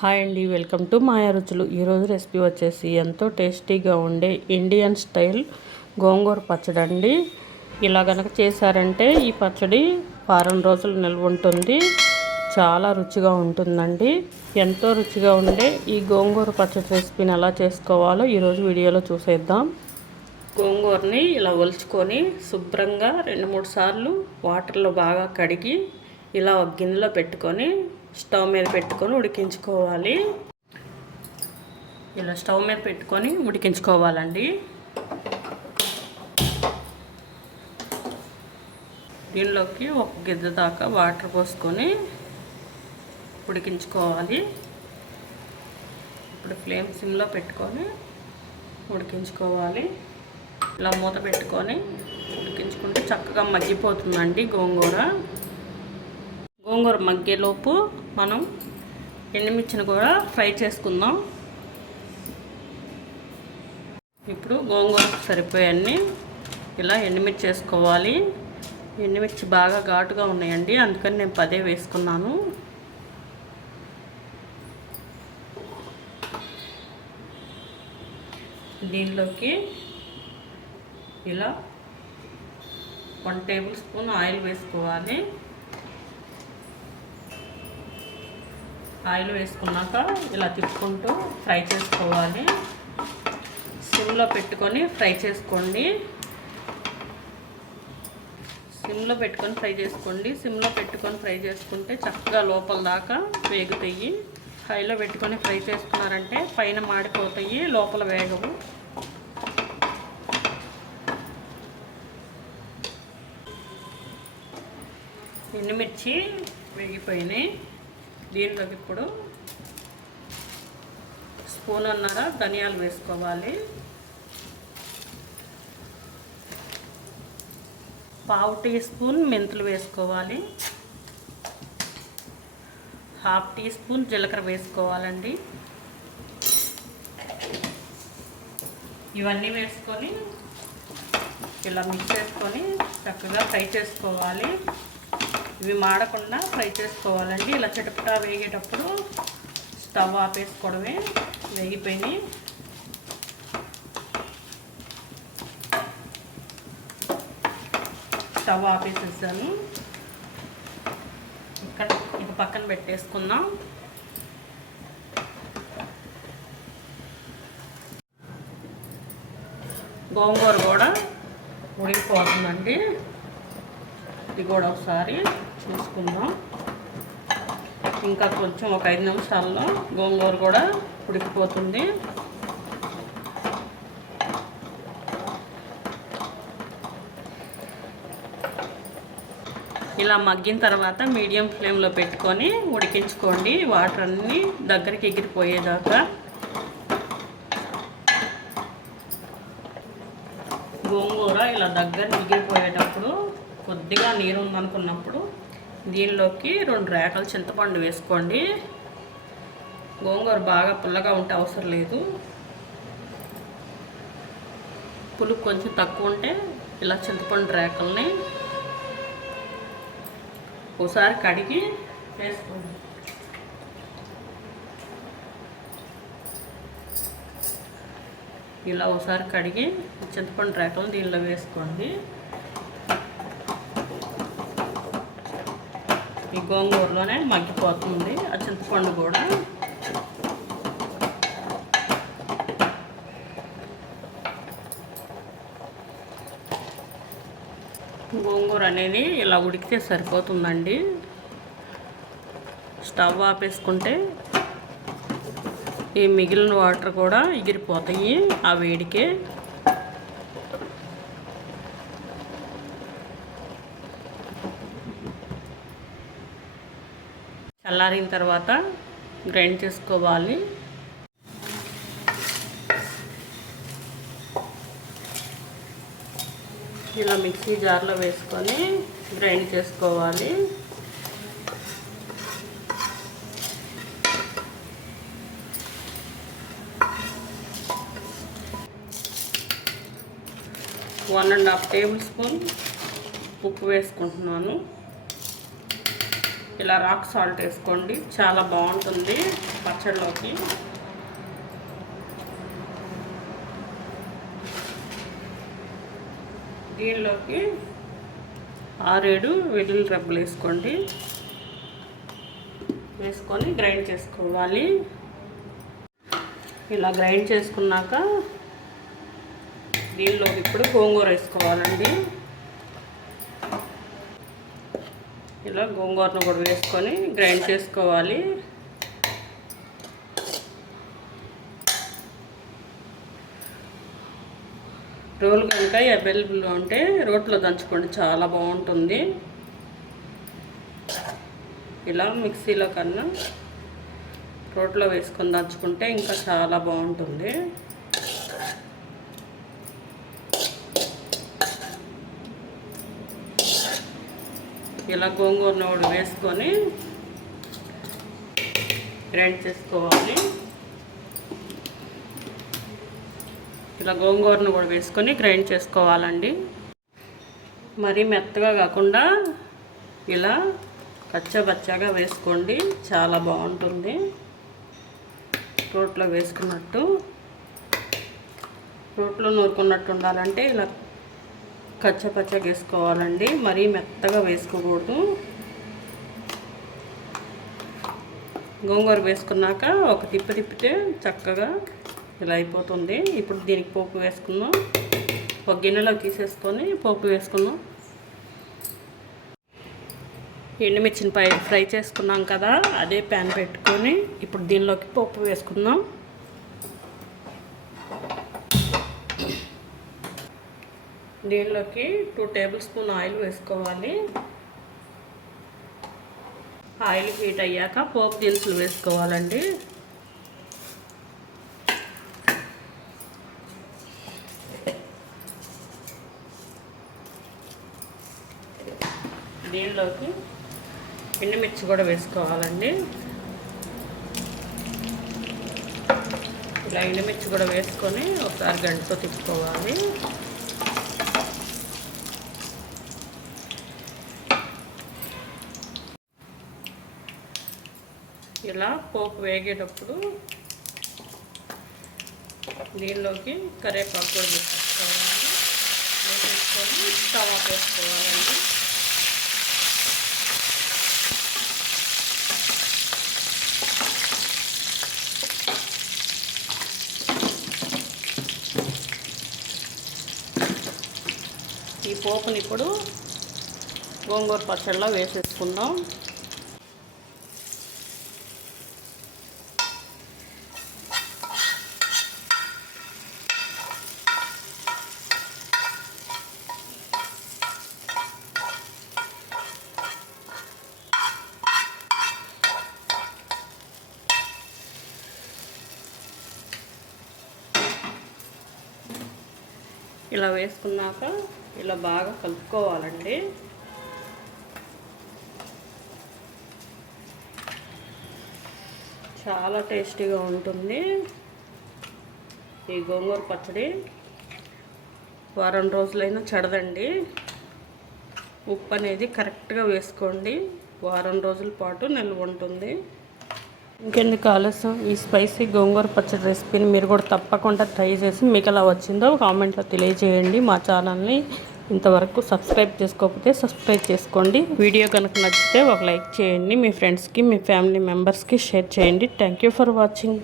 Hi అండి, welcome to మాయా రుచులు. ఈరోజు రెసిపీ వచ్చేసి ఎంతో టేస్టీగా ఉండే ఇండియన్ స్టైల్ గోంగూర పచ్చడి అండి. ఇలా కనుక చేశారంటే ఈ పచ్చడి వారం రోజులు నిల్వ ఉంటుంది. చాలా రుచిగా ఉంటుందండి. ఎంతో రుచిగా ఉండే ఈ గోంగూర పచ్చడి రెసిపీని ఎలా చేసుకోవాలో ఈరోజు వీడియోలో చూసేద్దాం. గోంగూరని ఇలా ఒలుచుకొని శుభ్రంగా 2-3 సార్లు వాటర్లో బాగా కడిగి ఇలా ఒక గిన్నెలో పెట్టుకొని స్టవ్ మీద పెట్టుకొని ఉడికించుకోవాలి. ఇలా స్టవ్ మీద పెట్టుకొని ఉడికించుకోవాలండి. దీనిలోకి ఒక గిద్ద దాకా వాటర్ పోసుకొని ఉడికించుకోవాలి. ఇప్పుడు ఫ్లేమ్ సిమ్లో పెట్టుకొని ఉడికించుకోవాలి. ఇలా మూత పెట్టుకొని ఉడికించుకుంటే చక్కగా మగ్గిపోతుందండి గోంగూర. గోంగూర మగ్గేలోపు మనం ఎండుమిర్చిని కూడా ఫ్రై చేసుకుందాం. ఇప్పుడు గోంగూరకు సరిపోయాన్ని ఇలా ఎండుమిర్చి వేసుకోవాలి. ఎండుమిర్చి బాగా ఘాటుగా ఉన్నాయండి, అందుకని నేను 10 వేసుకున్నాను. దీనిలోకి ఇలా 1 టేబుల్ స్పూన్ ఆయిల్ వేసుకోవాలి. ఆయిల్ వేసుకున్నాక ఇలా తిప్పుకుంటూ ఫ్రై చేసుకోవాలి. సిమ్లో పెట్టుకొని ఫ్రై చేసుకోండి. సిమ్లో పెట్టుకొని ఫ్రై చేసుకుంటే చక్కగా లోపల దాకా వేగుతాయి. హైలో పెట్టుకొని ఫ్రై చేసుకున్నారంటే పైన మాడిపోతాయి, లోపల వేగవు. ఎండుమిర్చి వేగిపోయినాయి. దీనిలోకి ఇప్పుడు 1.5 స్పూన్ ధనియాలు వేసుకోవాలి. 1/2 టీ స్పూన్ మెంతులు వేసుకోవాలి. 1/2 టీ స్పూన్ జీలకర్ర వేసుకోవాలండి. ఇవన్నీ వేసుకొని ఇలా మిక్స్ చేసుకొని చక్కగా ఫ్రై చేసుకోవాలి. ఇవి మాడకుండా ఫ్రై చేసుకోవాలండి. ఇలా చిటపటా వేగేటప్పుడు స్టవ్ ఆపేసుకోవడమే. వేగిపోయినాయి. స్టవ్ ఆపేసేసాను. ఇక పక్కన పెట్టేసుకుందాం. గోంగూర కూడా ఉడికిపోతుందండి. ఇది కూడా ఒకసారి చూసుకుందాం. ఇంకా కొంచెం ఒక 5 నిమిషాల్లో గోంగూర కూడా ఉడికిపోతుంది. ఇలా మగ్గిన తర్వాత మీడియం ఫ్లేమ్లో పెట్టుకొని ఉడికించుకోండి. వాటర్ అన్నీ దగ్గరికి ఎగిరిపోయేదాకా. గోంగూర ఇలా దగ్గర ఎగిరిపోయేటప్పుడు కొద్దిగా నీరు ఉందనుకున్నప్పుడు దీనిలోకి 2 రేకల చింతపండు వేసుకోండి. గోంగూర బాగా పుల్లగా ఉంటే అవసరం లేదు. పులుపు కొంచెం తక్కువ ఉంటే ఇలా చింతపండు రేకల్ని ఒకసారి కడిగి వేసుకోండి. ఇలా ఒకసారి కడిగి చింతపండు రేకలను దీనిలో వేసుకోండి. ఈ గోంగూరలోనే మగ్గిపోతుంది ఆ చింతపండు కూడా. గోంగూర అనేది ఇలా ఉడికితే సరిపోతుందండి. స్టవ్ ఆపేసుకుంటే ఈ మిగిలిన వాటర్ కూడా ఎగిరిపోతాయి ఆ వేడికే. చల్లారిన తర్వాత గ్రైండ్ చేసుకోవాలి. ఇలా మిక్సీ జార్లో వేసుకొని గ్రైండ్ చేసుకోవాలి. One and half table spoon ఉప్పు వేసుకుంటున్నాను. ఇలా రాక్ సాల్ట్ వేసుకోండి, చాలా బాగుంటుంది పచ్చడిలోకి. దీనిలోకి 6-7 వెల్లుల్లి రెబ్బలు వేసుకోండి. వేసుకొని గ్రైండ్ చేసుకోవాలి. ఇలా గ్రైండ్ చేసుకున్నాక దీనిలోకి ఇప్పుడు గోంగూర వేసుకోవాలండి. ఇలా గోంగూరను కూడా వేసుకొని గ్రైండ్ చేసుకోవాలి. రోలు కనుక అవైలబుల్గా ఉంటే రోట్లో దంచుకోండి, చాలా బాగుంటుంది. ఇలా మిక్సీలో కన్నా రోట్లో వేసుకొని దంచుకుంటే ఇంకా చాలా బాగుంటుంది. ఇలా గోంగూరను కూడా వేసుకొని గ్రైండ్ చేసుకోవాలి. ఇలా గోంగూరను కూడా వేసుకొని గ్రైండ్ చేసుకోవాలండి. మరీ మెత్తగా కాకుండా ఇలా కచ్చబచ్చగా వేసుకోండి, చాలా బాగుంటుంది. రోట్లో వేసుకున్నట్టు, రోట్లో నూరుకున్నట్టు ఉండాలంటే ఇలా కచ్చపచ్చగా వేసుకోవాలండి, మరీ మెత్తగా వేసుకోకూడదు. గోంగూర వేసుకున్నాక ఒక తిప్పితే చక్కగా ఇలా అయిపోతుంది. ఇప్పుడు దీనికి పోపు వేసుకుందాం. ఒక గిన్నెలో తీసేసుకొని పోపు వేసుకుందాం. ఎండుమిర్చిని ఫ్రై చేసుకున్నాం కదా, అదే ప్యాన్ పెట్టుకొని ఇప్పుడు దీనిలోకి పోపు వేసుకుందాం. దీనిలోకి 2 టేబుల్ స్పూన్ ఆయిల్ వేసుకోవాలి. ఆయిల్ హీట్ అయ్యాక పోపు దినుసులు వేసుకోవాలండి. దీనిలోకి ఎండుమిర్చి కూడా వేసుకోవాలండి. ఇలా ఎండుమిర్చి కూడా వేసుకొని ఒకసారి గంటతో తిప్పుకోవాలి. ఇలా పోపు వేగేటప్పుడు దీనిలోకి కరివేపాకు కూడా వేసుకోవాలి. వేసుకొని స్టవ్ ఆఫ్ వేసుకోవాలండి. ఈ పోపుని ఇప్పుడు గోంగూర పచ్చడిలో వేసేసుకుందాం. ఇలా వేసుకున్నాక ఇలా బాగా కలుపుకోవాలండి. చాలా టేస్టీగా ఉంటుంది ఈ గోంగూర పచ్చడి. వారం రోజులైనా చెడదండి. ఉప్పు అనేది కరెక్ట్గా వేసుకోండి, వారం రోజుల పాటు నిల్వ ఉంటుంది. ఇంకెందుకు ఆలస్యం, ఈ స్పైసీ గోంగూర పచ్చడి రెసిపీని మీరు కూడా తప్పకుండా ట్రై చేసి మీకు ఎలా వచ్చిందో కామెంట్లో తెలియజేయండి. మా ఛానల్ని ఇంతవరకు సబ్స్క్రైబ్ చేసుకోకపోతే సబ్స్క్రైబ్ చేసుకోండి. వీడియో కనుక నచ్చితే ఒక లైక్ చేయండి. మీ ఫ్రెండ్స్కి, మీ ఫ్యామిలీ మెంబర్స్కి షేర్ చేయండి. Thank you for watching.